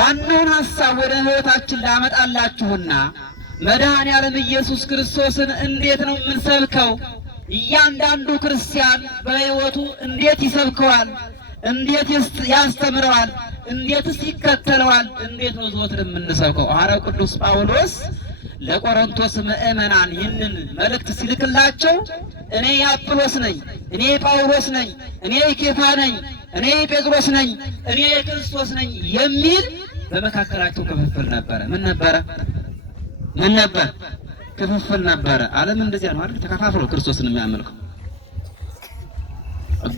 ዋናውን ሐሳብ ወደ ሕይወታችን ላመጣላችሁና መድኃኔዓለም ኢየሱስ ክርስቶስን እንዴት ነው የምንሰብከው? እያንዳንዱ ክርስቲያን በሕይወቱ እንዴት ይሰብከዋል? እንዴት ያስተምረዋል? እንዴትስ ይከተለዋል? እንዴት ነው ዘወትር የምንሰብከው? ሐዋርያው ቅዱስ ጳውሎስ ለቆሮንቶስ ምእመናን ይህንን መልእክት ሲልክላቸው እኔ የአጵሎስ ነኝ፣ እኔ ጳውሎስ ነኝ፣ እኔ ኬፋ ነኝ፣ እኔ ጴጥሮስ ነኝ፣ እኔ የክርስቶስ ነኝ የሚል በመካከላቸው ክፍፍል ነበረ። ምን ነበር? ክፍፍል ነበረ። ዓለም እንደዚያ ነው አይደል? ተከፋፍሎ ክርስቶስን የሚያመልከው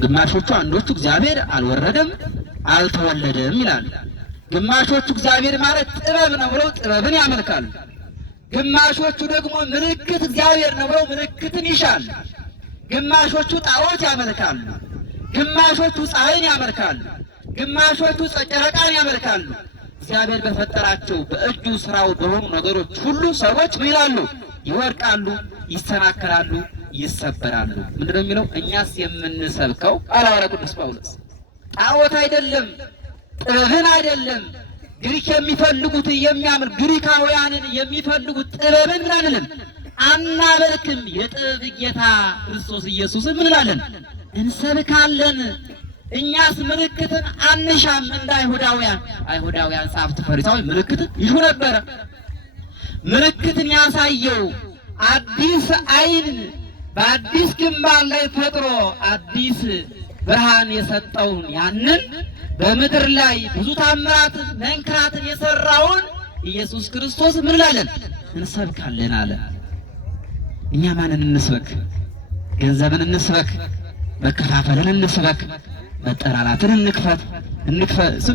ግማሾቹ አንዶቹ እግዚአብሔር አልወረደም አልተወለደም ይላሉ። ግማሾቹ እግዚአብሔር ማለት ጥበብ ነው ብለው ጥበብን ያመልካሉ። ግማሾቹ ደግሞ ምልክት እግዚአብሔር ነው ብለው ምልክትን ይሻሉ። ግማሾቹ ጣዖት ያመልካሉ። ግማሾቹ ፀሐይን ያመልካሉ። ግማሾቹ ጨረቃን ያመልካሉ። እግዚአብሔር በፈጠራቸው በእጁ ስራው በሆኑ ነገሮች ሁሉ ሰዎች ምን ይላሉ? ይወድቃሉ፣ ይሰናከላሉ፣ ይሰበራሉ። ምንድነው የሚለው? እኛስ የምንሰብከው አለ ሐዋርያው ቅዱስ ጳውሎስ ጣዖት አይደለም፣ ጥበብን አይደለም። ግሪክ የሚፈልጉት የሚያምር ግሪካውያንን የሚፈልጉት ጥበብን ምን አንልም አናመልክም። የጥበብ ጌታ ክርስቶስ ኢየሱስን ምን እንላለን? እንሰብካለን። እኛስ ምልክትን አንሻም። እንደ አይሁዳውያን ጸሐፍት ፈሪሳውያን ምልክትን ይሹ ነበረ። ምልክትን ያሳየው አዲስ ዓይን በአዲስ ግንባር ላይ ፈጥሮ አዲስ ብርሃን የሰጠውን ያንን በምድር ላይ ብዙ ታምራትን መንክራትን የሰራውን ኢየሱስ ክርስቶስ ምን እንላለን? እንሰብካለን አለ። እኛ ማንን እንስበክ? ገንዘብን እንስበክ? መከፋፈልን እንስበክ? መጠላላትን እንክፈት?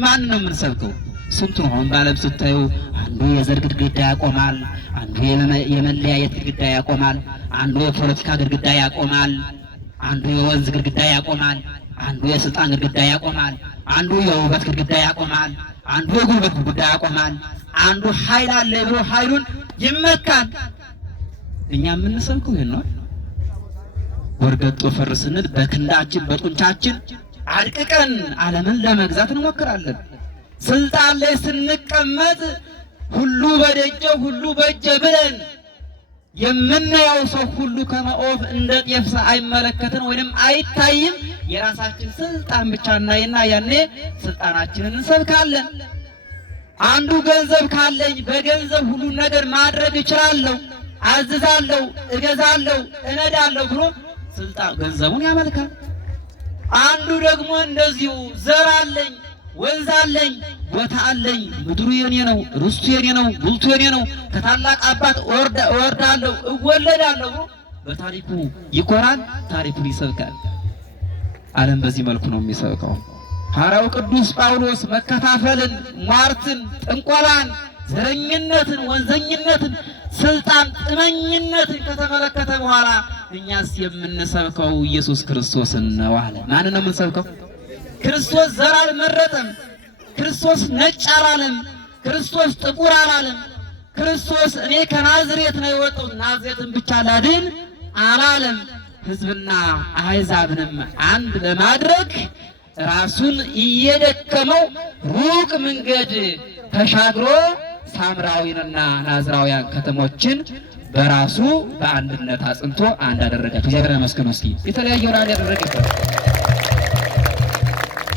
ማንን ነው የምንሰብከው? ስንቱ ነው ባለም ስታዩ አንዱ የዘር ግድግዳ ያቆማል፣ አንዱ የመለያየት ግድግዳ ያቆማል፣ አንዱ የፖለቲካ ግድግዳ ያቆማል፣ አንዱ የወንዝ ግድግዳ ያቆማል፣ አንዱ የስልጣን ግድግዳ ያቆማል፣ አንዱ የውበት ግድግዳ ያቆማል፣ አንዱ የጉልበት ግድግዳ ያቆማል፣ አንዱ ኃይል አለ ብሎ ኃይሉን ይመካል። እኛ የምንሰብከው ይሄን ነው። ወርገጦ ፈር ስንል በክንዳችን በጡንቻችን አድቅቀን ዓለምን ለመግዛት እንሞክራለን። ስልጣን ላይ ስንቀመጥ ሁሉ በደጀ ሁሉ በጀ ብለን የምናየው ሰው ሁሉ ከመኦፍ እንደ ጤፍ አይመለከትን ወይንም አይታይም። የራሳችን ስልጣን ብቻ እናይና ያኔ ስልጣናችንን እንሰብካለን። አንዱ ገንዘብ ካለኝ በገንዘብ ሁሉ ነገር ማድረግ እችላለሁ፣ አዝዛለሁ፣ እገዛለሁ፣ እነዳለሁ ብሎ ስልጣን ገንዘቡን ያመልካል። አንዱ ደግሞ እንደዚሁ ዘር አለኝ፣ ወንዝ አለኝ፣ ቦታ አለኝ፣ ምድሩ የኔ ነው፣ ርስቱ የኔ ነው፣ ጉልቱ የኔ ነው፣ ከታላቅ አባት እወርዳለሁ፣ እወለዳለሁ ብሎ በታሪኩ ይኮራል፣ ታሪኩን ይሰብካል። ዓለም በዚህ መልኩ ነው የሚሰብከው። ሐዋርያው ቅዱስ ጳውሎስ መከፋፈልን፣ ሟርትን፣ ጥንቆላን፣ ዘረኝነትን፣ ወንዘኝነትን፣ ስልጣን ጥመኝነትን ከተመለከተ በኋላ እኛስ የምንሰብከው ኢየሱስ ክርስቶስን ነው አለ። ማንን ነው የምንሰብከው? ክርስቶስ ዘር አልመረጠም። ክርስቶስ ነጭ አላለም። ክርስቶስ ጥቁር አላለም። ክርስቶስ እኔ ከናዝሬት ነው የወጣሁት ናዝሬትን ብቻ ላድን አላለም። ሕዝብና አሕዛብንም አንድ ለማድረግ ራሱን እየደከመው ሩቅ መንገድ ተሻግሮ ሳምራዊንና ናዝራውያን ከተሞችን በራሱ በአንድነት አጽንቶ አንድ አደረጋቸው። እግዚአብሔር ይመስገን። እስኪ የተለያየው አንድ ያደረገው።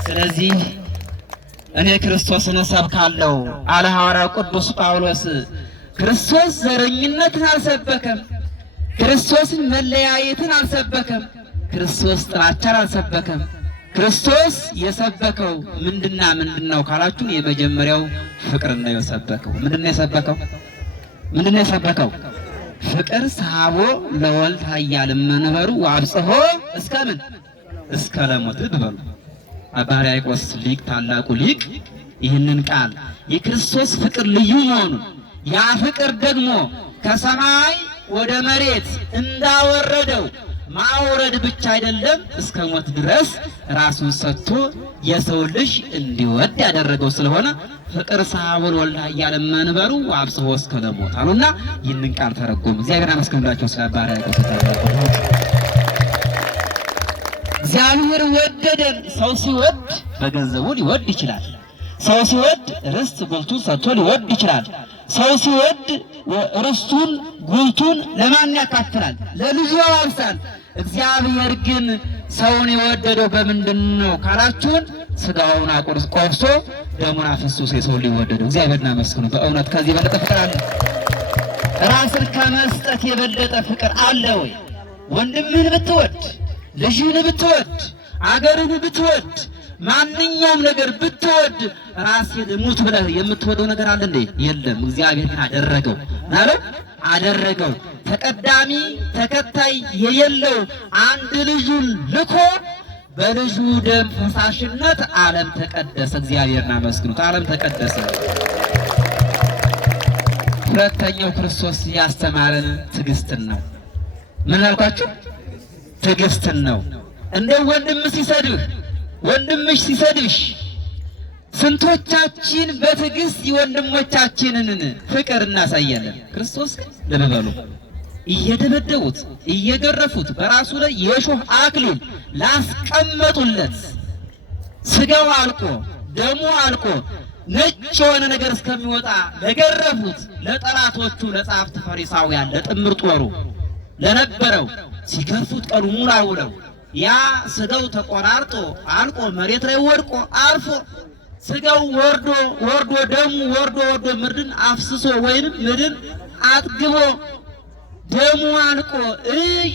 ስለዚህ እኔ ክርስቶስን እሰብካለሁ አለ ሐዋርያው ቅዱስ ጳውሎስ። ክርስቶስ ዘረኝነትን አልሰበከም። ክርስቶስን መለያየትን አልሰበከም። ክርስቶስ ጥላቻን አልሰበከም። ክርስቶስ የሰበከው ምንድነው ካላችሁ የመጀመሪያው ፍቅር ነው የሰበከው። ምንድነው የሰበከው? ፍቅር ሳቦ ለወልድ ኃያል መንበሩ ወአብጽሖ እስከ ለሞት በሉ። አባ ሕርያቆስ ሊቅ ታላቁ ሊቅ ይህንን ቃል የክርስቶስ ፍቅር ልዩ መሆኑን ያ ፍቅር ደግሞ ከሰማይ ወደ መሬት እንዳወረደው ማውረድ ብቻ አይደለም፣ እስከ ሞት ድረስ ራሱን ሰጥቶ የሰው ልጅ እንዲወድ ያደረገው ስለሆነ ፍቅር ሳቦ ለወልድ ኃያል መንበሩ ወአብጽሖ እስከ ለሞት አሉና ይህንን ቃል ተረጎሙ። እግዚአብሔር ይመስገንላቸው ስለ አባ ሕርያቆስ። እግዚአብሔር ወደደን። ሰው ሲወድ በገንዘቡ ሊወድ ይችላል። ሰው ሲወድ ርስት ጉልቱን ሰጥቶ ሊወድ ይችላል። ሰው ሲወድ ርስቱን ጉልቱን ለማን ያካፍላል? ለልጁ ያወርሳል። እግዚአብሔር ግን ሰውን የወደደው በምንድን ነው ካላችሁን፣ ስጋውን ቆርሶ ደሙን አፍስሶ የሰው ሊወደደው። እግዚአብሔርን አመስግኑ። በእውነት ከዚህ የበለጠ ፍቅር አለ? ራስን ከመስጠት የበለጠ ፍቅር አለ ወይ? ወንድምህን ብትወድ፣ ልጅህን ብትወድ፣ አገርህን ብትወድ፣ ማንኛውም ነገር ብትወድ ራስህን ሙት ብለህ የምትወደው ነገር አለ እንዴ? የለም። እግዚአብሔር ግን አደረገው ማለት አደረገው። ተቀዳሚ ተከታይ የሌለው አንድ ልጁን ልኮ በልጁ ደም ፈሳሽነት ዓለም ተቀደሰ። እግዚአብሔርን አመስግኑት። ዓለም ተቀደሰ። ሁለተኛው ክርስቶስ ያስተማረን ትዕግስትን ነው። ምን አልኳችሁ? ትዕግስትን ነው። እንደ ወንድም ሲሰድብህ፣ ወንድምሽ ሲሰድብሽ ስንቶቻችን በትዕግስት የወንድሞቻችንን ፍቅር እናሳያለን? ክርስቶስ ግን ልብ በሉ፣ እየደበደቡት እየገረፉት በራሱ ላይ የእሾህ አክሊል ላስቀመጡለት ስጋው አልቆ ደሙ አልቆ ነጭ የሆነ ነገር እስከሚወጣ ለገረፉት ለጠላቶቹ ለጸሐፍት ፈሪሳውያን ለጥምር ጦሩ ለነበረው ሲገፉት ቀኑ ሙሉ አውለው ያ ስጋው ተቆራርጦ አልቆ መሬት ላይ ወድቆ አርፎ ስጋው ወርዶ ደሙ ወርዶ ምድርን አፍስሶ ወይንም ምድርን አጥግቦ ደሙ አልቆ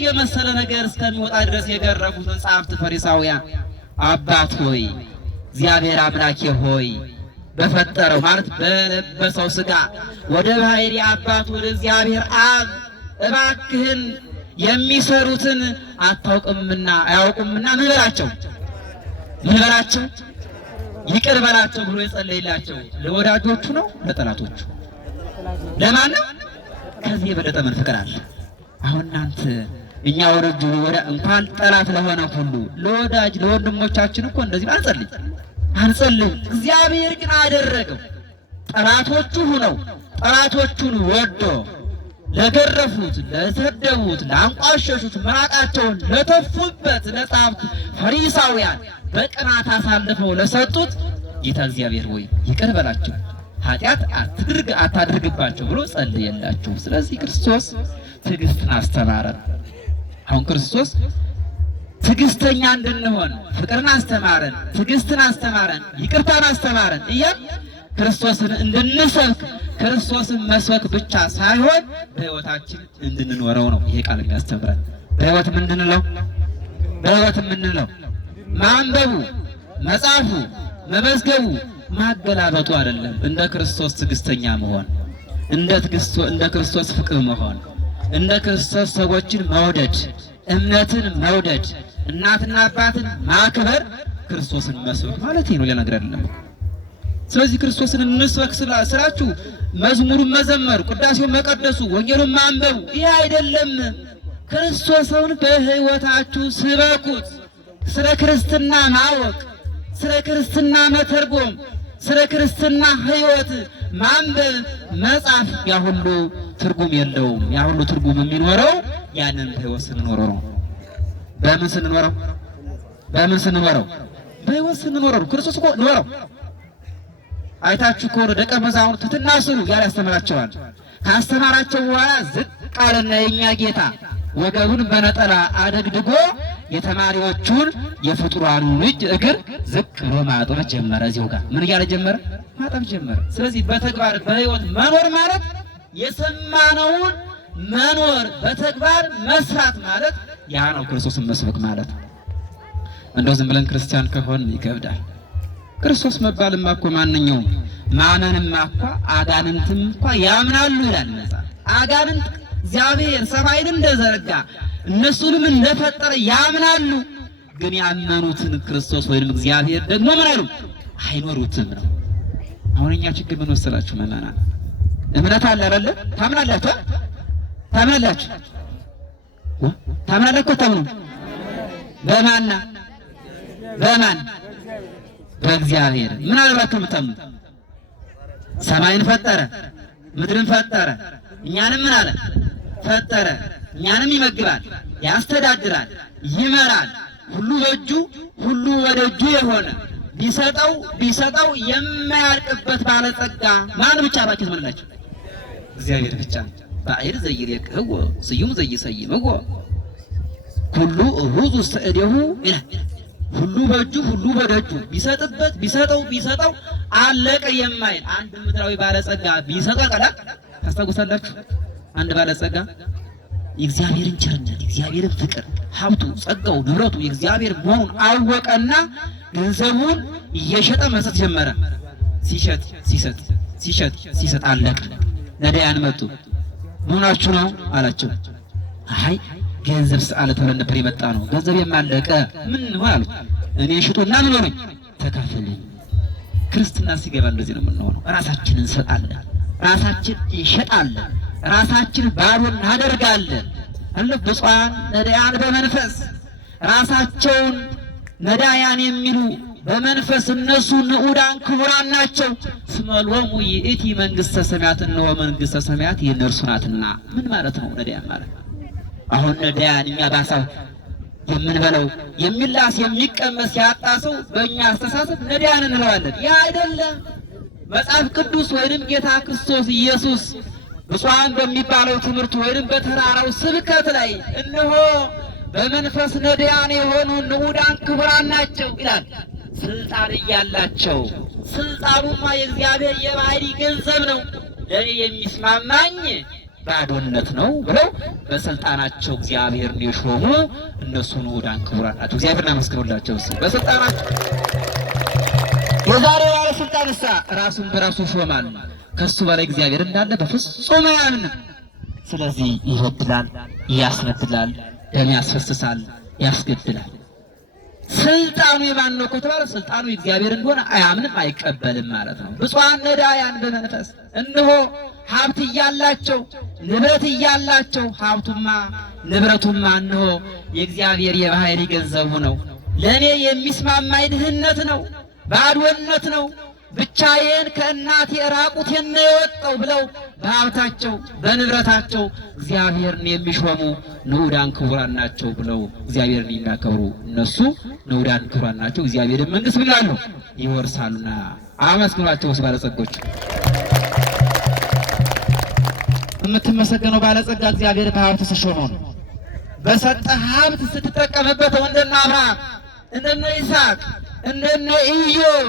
የመሰለ ነገር እስከሚወጣ ድረስ የገረፉትን ጸሐፍት ፈሪሳውያን አባት ሆይ እግዚአብሔር አምላኬ ሆይ በፈጠረው ማለት በለበሰው ስጋ ወደ ባሕርይ አባት ወደ እግዚአብሔር አብ እባክህን የሚሰሩትን አታውቅምና አያውቁምና ምን በላቸው ይቅር በላቸው ብሎ የጸለይላቸው ለወዳጆቹ ነው ለጠላቶቹ? ለማን ነው? ከዚህ የበለጠ ምን ፍቅር አለ? አሁን እናንተ እኛ ወረጁ እንኳን ጠላት ለሆነ ሁሉ ለወዳጅ ለወንድሞቻችን እኮ እንደዚህ አንጸልይ። እግዚአብሔር ግን አደረገው። ጠላቶቹ ሆነው ጠላቶቹን ወዶ ለገረፉት፣ ለሰደቡት፣ ላንቋሸሹት፣ ምራቃቸውን ለተፉበት ለጸሐፍት ፈሪሳውያን በቅናት አሳልፈው ለሰጡት ጌታ እግዚአብሔር ወይ ይቅር በላቸው፣ ኃጢአት አታድርግባቸው ብሎ ጸልየላቸው። ስለዚህ ክርስቶስ ትዕግስትን አስተማረን። አሁን ክርስቶስ ትዕግስተኛ እንድንሆን ፍቅርን አስተማረን፣ ትዕግስትን አስተማረን፣ ይቅርታን አስተማረን እያል ክርስቶስን እንድንሰብክ ክርስቶስን መስበክ ብቻ ሳይሆን በሕይወታችን እንድንኖረው ነው ይሄ ቃል የሚያስተምረን። በሕይወት ምንድነው? ማንበቡ፣ መጻፉ፣ መመዝገቡ፣ ማገላበጡ አይደለም። እንደ ክርስቶስ ትዕግስተኛ መሆን፣ እንደ ክርስቶስ ፍቅር መሆን፣ እንደ ክርስቶስ ሰዎችን መውደድ፣ እምነትን መውደድ፣ እናትና አባትን ማክበር ክርስቶስን መስበክ ማለት ነው። ሌላ ነገር አይደለም። ስለዚህ ክርስቶስን እንስበክ ስላችሁ መዝሙሩን መዘመር፣ ቅዳሴውን መቀደሱ፣ ወንጌሉን ማንበቡ ይህ አይደለም። ክርስቶስን በሕይወታችሁ ስበኩት። ስለ ክርስትና ማወቅ፣ ስለ ክርስትና መተርጎም፣ ስለ ክርስትና ሕይወት ማንበብ መጻፍ ያ ሁሉ ትርጉም የለውም። ያ ሁሉ ትርጉም የሚኖረው ያንን ሕይወት ስንኖረው ነው። በምን ስንኖረው? በሕይወት ስንኖረው። ክርስቶስ እኮ ኖረው። አይታችሁ ከሆነ ደቀ መዛሙርቱ ትሕትና ስሩ ያለ ያስተምራቸዋል። ካስተማራቸው በኋላ ዝቅ አለና የኛ ጌታ ወገቡን በነጠላ አደግድጎ የተማሪዎቹን የፍጡራኑን እግር ዝቅ ብሎ ማጠብ ጀመረ። እዚሁ ጋር ምን እያለ ጀመረ? ማጠብ ጀመረ። ስለዚህ በተግባር በሕይወት መኖር ማለት የሰማነውን መኖር በተግባር መስራት ማለት ያ ነው ክርስቶስን መስበክ ማለት። እንደው ዝም ብለን ክርስቲያን ከሆን ይከብዳል። ክርስቶስ መባልማ እኮ ማንኛውም ማመንማ እኮ አጋንንትም እኮ ያምናሉ ይላል መጽሐፍ። አጋንንት እግዚአብሔር ሰማይን እንደዘረጋ እነሱንም እንደፈጠረ ያምናሉ። ግን ያመኑትን ክርስቶስ ወይም እግዚአብሔር ደግሞ ምን አይሉ አይኖሩትም ነው። አሁን እኛ ችግር ምን መሰላችሁ? መናናን እምነት አለ አይደለ? ታምናላችሁ? ታምኑ በማን በእግዚአብሔር። ምን አለባችሁ የምታምኑ? ሰማይን ፈጠረ፣ ምድርን ፈጠረ፣ እኛንም ምን አለ ፈጠረ። እኛንም ይመግባል፣ ያስተዳድራል፣ ይመራል። ሁሉ በእጁ ሁሉ ወደ እጁ የሆነ ቢሰጠው የማያልቅበት ባለጸጋ ማን ብቻ ባኪት ምንላችሁ? እግዚአብሔር ብቻ። ባዕር ዘይሬክህዎ ስዩም ዘይሰይምዎ ሁሉ እሁዝ ውስተ እዴሁ ይላል። ሁሉ በእጁ ሁሉ በደጁ ቢሰጠው አለቀ የማይል አንድ ምድራዊ ባለጸጋ ቢሰጠው ቀላል ታስታውሳላችሁ? አንድ ባለጸጋ የእግዚአብሔርን ቸርነት የእግዚአብሔርን ፍቅር ሀብቱ ጸጋው ንብረቱ የእግዚአብሔር መሆኑን አወቀና ገንዘቡን እየሸጠ መስጠት ጀመረ። ሲሸጥ አለቀ። ነዳያን መጡ። ምናችሁ ነው አላቸው። አይ ገንዘብ ሰዓለ ተብለን ነበር የመጣ ነው። ገንዘብ የማለቀ ምን ነው አሉት። እኔ ሽጡና ምን ሆነኝ ተካፈለኝ። ክርስትና ሲገባ እንደዚህ ነው የምንሆነው። ራሳችንን እንሰጣለን፣ ራሳችን እንሸጣለን፣ ራሳችን ባዶ እናደርጋለን። አለ ብፁዓን ነዳያን በመንፈስ ራሳቸውን ነዳያን የሚሉ በመንፈስ እነሱ ንዑዳን ክቡራን ናቸው። ስመሎሙ ይእቲ መንግሥተ ሰማያት ነው መንግሥተ ሰማያት የእነርሱ ናትና። ምን ማለት ነው ነዳያን ማለት? አሁን ነዳያን የሚያባሳው የምንበለው የሚላስ የሚቀመስ ያጣ ሰው በእኛ አስተሳሰብ ነዳያን እንለዋለን። ያ አይደለም። መጽሐፍ ቅዱስ ወይንም ጌታ ክርስቶስ ኢየሱስ ብፁዓን በሚባለው ትምህርት ወይንም በተራራው ስብከት ላይ እነሆ በመንፈስ ነዳያን የሆኑ ንዑዳን ክቡራን ናቸው ይላል። ስልጣን እያላቸው ስልጣኑማ የእግዚአብሔር የባህሪ ገንዘብ ነው፣ ለእኔ የሚስማማኝ ባዶነት ነው ብለው በስልጣናቸው እግዚአብሔርን የሾሙ እነሱ ንዑዳን ክቡራን ናቸው። እግዚአብሔርን አመስግኑላቸው። በስልጣናቸው የዛሬው ባለስልጣን እሳ ራሱን በራሱ ሾማል። ከሱ በላይ እግዚአብሔር እንዳለ በፍጹም አያምንም። ስለዚህ ይበድላል፣ ያስነድላል፣ ደም ያስፈስሳል፣ ያስገድላል። ስልጣኑ የማን ነው ከተባለ ስልጣኑ የእግዚአብሔር እንደሆነ አያምንም፣ አይቀበልም ማለት ነው። ብፁዓን ነዳያን በመንፈስ እነሆ ሀብት እያላቸው ንብረት እያላቸው ሀብቱማ ንብረቱማ እነሆ የእግዚአብሔር የባህሪ ገንዘቡ ነው፣ ለእኔ የሚስማማኝ ድህነት ነው፣ ባዶነት ነው፣ ብቻዬን ከእናቴ ራቁቴን ነው የወጣው ብለው በሀብታቸው በንብረታቸው እግዚአብሔርን የሚሾሙ ንዑዳን ክቡራን ናቸው ብለው እግዚአብሔርን የሚያከብሩ እነሱ ንዑዳን ክቡራን ናቸው። እግዚአብሔርን መንግሥት ምን ይላሉ? ይወርሳሉና። አመስግኗቸው። ባለጸጎች የምትመሰገነው ባለጸጋ እግዚአብሔር በሀብት ሲሾመው ነው። በሰጠ ሀብት ስትጠቀምበት እንደነ አብርሃም እንደነ ይስሐቅ እንደነ ኢዮብ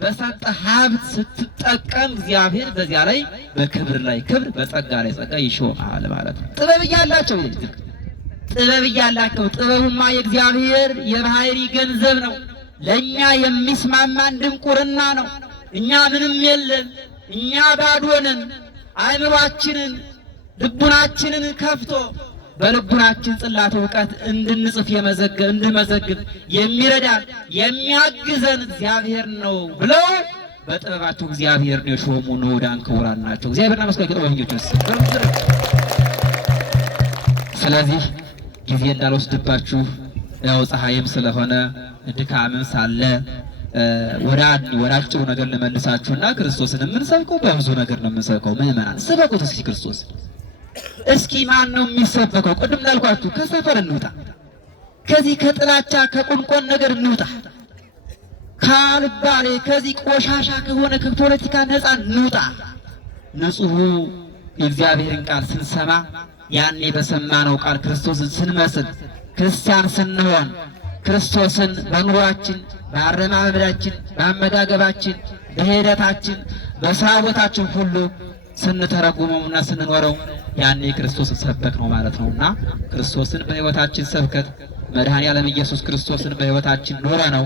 በሰጠ ሀብት ስትጠቀም እግዚአብሔር በዚያ ላይ በክብር ላይ ክብር በጸጋ ላይ ጸጋ ይሾማል ማለት ነው። ጥበብ እያላቸው ጥበቡማ የእግዚአብሔር የባህሪ ገንዘብ ነው። ለእኛ የሚስማማን ድንቁርና ነው። እኛ ምንም የለን፣ እኛ ባዶንን። አእምሯችንን ልቡናችንን ከፍቶ በልቡናችን ጽላተ እውቀት እንድንጽፍ እንድመዘግብ የሚረዳን የሚያግዘን እግዚአብሔር ነው ብለው በጥበባቸው እግዚአብሔርን የሾሙ ንዑዳን ክቡራን ናቸው። እግዚአብሔርና መስቀል ጥበበኞችስ። ስለዚህ ጊዜ እንዳልወስድባችሁ ያው ፀሐይም ስለሆነ ድካምም ሳለ ወደ አጭሩ ነገር ልመልሳችሁና ክርስቶስን የምንሰብከው በብዙ ነገር ነው የምንሰብከው። ምዕመናን ስበኩት እስኪ ክርስቶስ። እስኪ ማን ነው የሚሰበከው? ቅድም እንዳልኳችሁ ከሰፈር እንውጣ፣ ከዚህ ከጥላቻ ከቁንቆን ነገር እንውጣ፣ ካልባሌ ከዚህ ቆሻሻ ከሆነ ከፖለቲካ ነፃ እንውጣ። ንጹሑ የእግዚአብሔርን ቃል ስንሰማ ያኔ በሰማነው ቃል ክርስቶስን ስንመስል ክርስቲያን ስንሆን ክርስቶስን በኑሯችን በአረማመዳችን በአመጋገባችን በሂደታችን በስራ ቦታችን ሁሉ ስንተረጉመውና ስንኖረው ያኔ ክርስቶስን ሰበክ ነው ማለት ነውና ክርስቶስን በሕይወታችን ሰብከት መድኃኔዓለም ኢየሱስ ክርስቶስን በሕይወታችን ኖረ ነው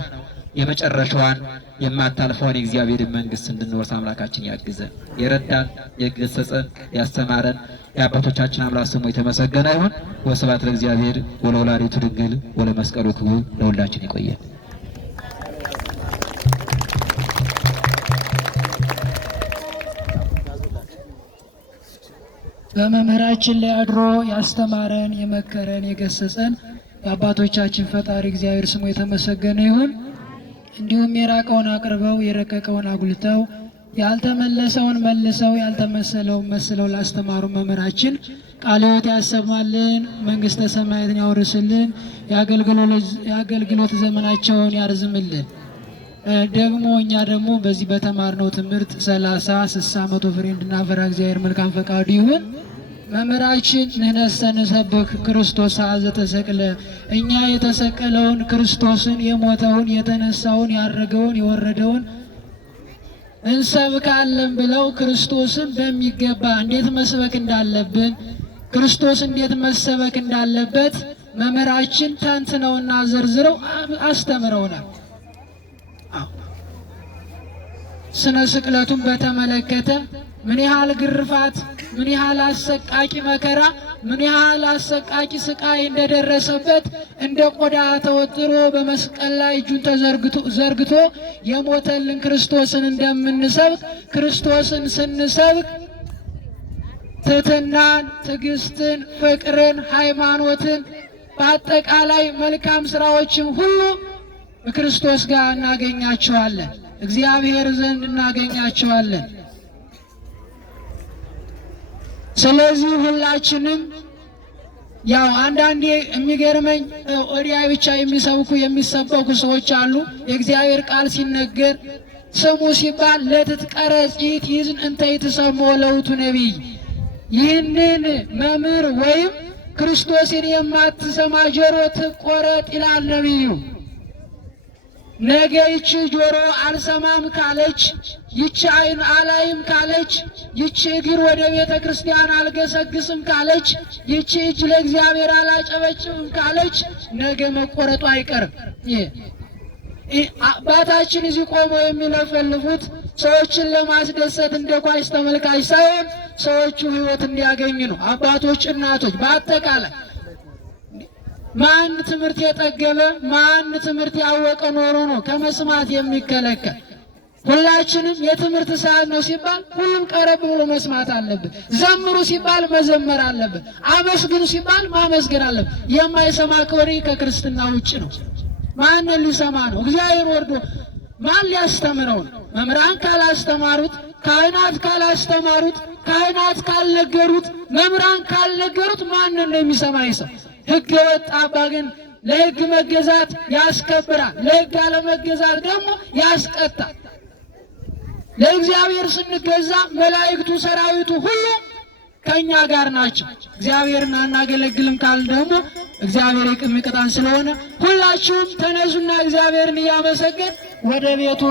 የመጨረሻዋን የማታልፈውን የእግዚአብሔር መንግሥት እንድንወርስ አምላካችን ያግዘን። የረዳን የገሰጸን ያስተማረን የአባቶቻችን አምላክ ስሙ የተመሰገነ ይሁን። ወስብሐት ለእግዚአብሔር ወለወላዲቱ ድንግል ወለመስቀሉ ክቡር። ለሁላችን ይቆየን። በመምህራችን ላይ አድሮ ያስተማረን የመከረን የገሰጸን የአባቶቻችን ፈጣሪ እግዚአብሔር ስሙ የተመሰገነ ይሁን። እንዲሁም የራቀውን አቅርበው የረቀቀውን አጉልተው ያልተመለሰውን መልሰው ያልተመሰለውን መስለው ላስተማሩ መምህራችን ቃለ ሕይወት ያሰማልን፣ መንግሥተ ሰማያትን ያወርስልን፣ የአገልግሎት ዘመናቸውን ያርዝምልን። ደግሞ እኛ ደግሞ በዚህ በተማርነው ትምህርት 30 60 100 ፍሬ እንድናፈራ እግዚአብሔር መልካም ፈቃዱ ይሁን። መምህራችን ንሕነሰ ንሰብክ ክርስቶስ ዘተሰቅለ፣ እኛ የተሰቀለውን ክርስቶስን የሞተውን የተነሳውን ያረገውን የወረደውን እንሰብካለን ብለው ክርስቶስን በሚገባ እንዴት መስበክ እንዳለብን ክርስቶስ እንዴት መሰበክ እንዳለበት መምህራችን ተንትነውና ዘርዝረው አስተምረውናል። ስነ ስቅለቱን በተመለከተ ምን ያህል ግርፋት፣ ምን ያህል አሰቃቂ መከራ፣ ምን ያህል አሰቃቂ ስቃይ እንደደረሰበት እንደ ቆዳ ተወጥሮ በመስቀል ላይ እጁን ዘርግቶ የሞተልን ክርስቶስን እንደምንሰብክ ክርስቶስን ስንሰብክ ትሕትናን፣ ትዕግስትን፣ ፍቅርን፣ ሃይማኖትን በአጠቃላይ መልካም ስራዎችን ሁሉ በክርስቶስ ጋር እናገኛቸዋለን፣ እግዚአብሔር ዘንድ እናገኛቸዋለን። ስለዚህ ሁላችንም ያው አንዳንዴ የሚገርመኝ ኦዲያ ብቻ የሚሰበኩ ሰዎች አሉ። የእግዚአብሔር ቃል ሲነገር ስሙ ሲባል ለትትቀረጽ ይእዜዝ እንተ ይትሰምዖ ለውእቱ ነቢይ፣ ይህንን መምህር ወይም ክርስቶስን የማትሰማ ጆሮ ትቆረጥ ይላል ነቢዩ። ነገ ይቺ ጆሮ አልሰማም ካለች፣ ይቺ ዓይን አላይም ካለች፣ ይቺ እግር ወደ ቤተ ክርስቲያን አልገሰግስም ካለች፣ ይቺ እጅ ለእግዚአብሔር አላጨበጭብም ካለች ነገ መቆረጡ አይቀርም። አባታችን እዚህ ቆመው የሚለፈልፉት ሰዎችን ለማስደሰት እንደ ኳስ ተመልካች ሳይሆን ሰዎቹ ሕይወት እንዲያገኙ ነው። አባቶች፣ እናቶች በአጠቃላይ ማን ትምህርት የጠገበ ማን ትምህርት ያወቀ ኖሮ ነው ከመስማት የሚከለከል? ሁላችንም የትምህርት ሰዓት ነው ሲባል ሁሉም ቀረብ ብሎ መስማት አለብን። ዘምሩ ሲባል መዘመር አለብን። አመስግኑ ሲባል ማመስገን አለብን። የማይሰማ ከሆነ ከክርስትና ውጭ ነው። ማንን ሊሰማ ነው? እግዚአብሔር ወርዶ ማን ሊያስተምረው ነው? መምህራን ካላስተማሩት፣ ካህናት ካላስተማሩት፣ ካህናት ካልነገሩት፣ መምህራን ካልነገሩት ማንን ነው የሚሰማ ይሰው? ሕግ የወጣ አባ ግን ለሕግ መገዛት ያስከብራል፣ ለሕግ አለመገዛት ደግሞ ያስቀጣል። ለእግዚአብሔር ስንገዛ መላእክቱ ሰራዊቱ ሁሉ ከኛ ጋር ናቸው። እግዚአብሔርን አናገለግልም ካልን ደግሞ እግዚአብሔር የሚቀጣን ስለሆነ ሁላችሁም ተነሱና እግዚአብሔርን እያመሰገን ወደ ቤቱ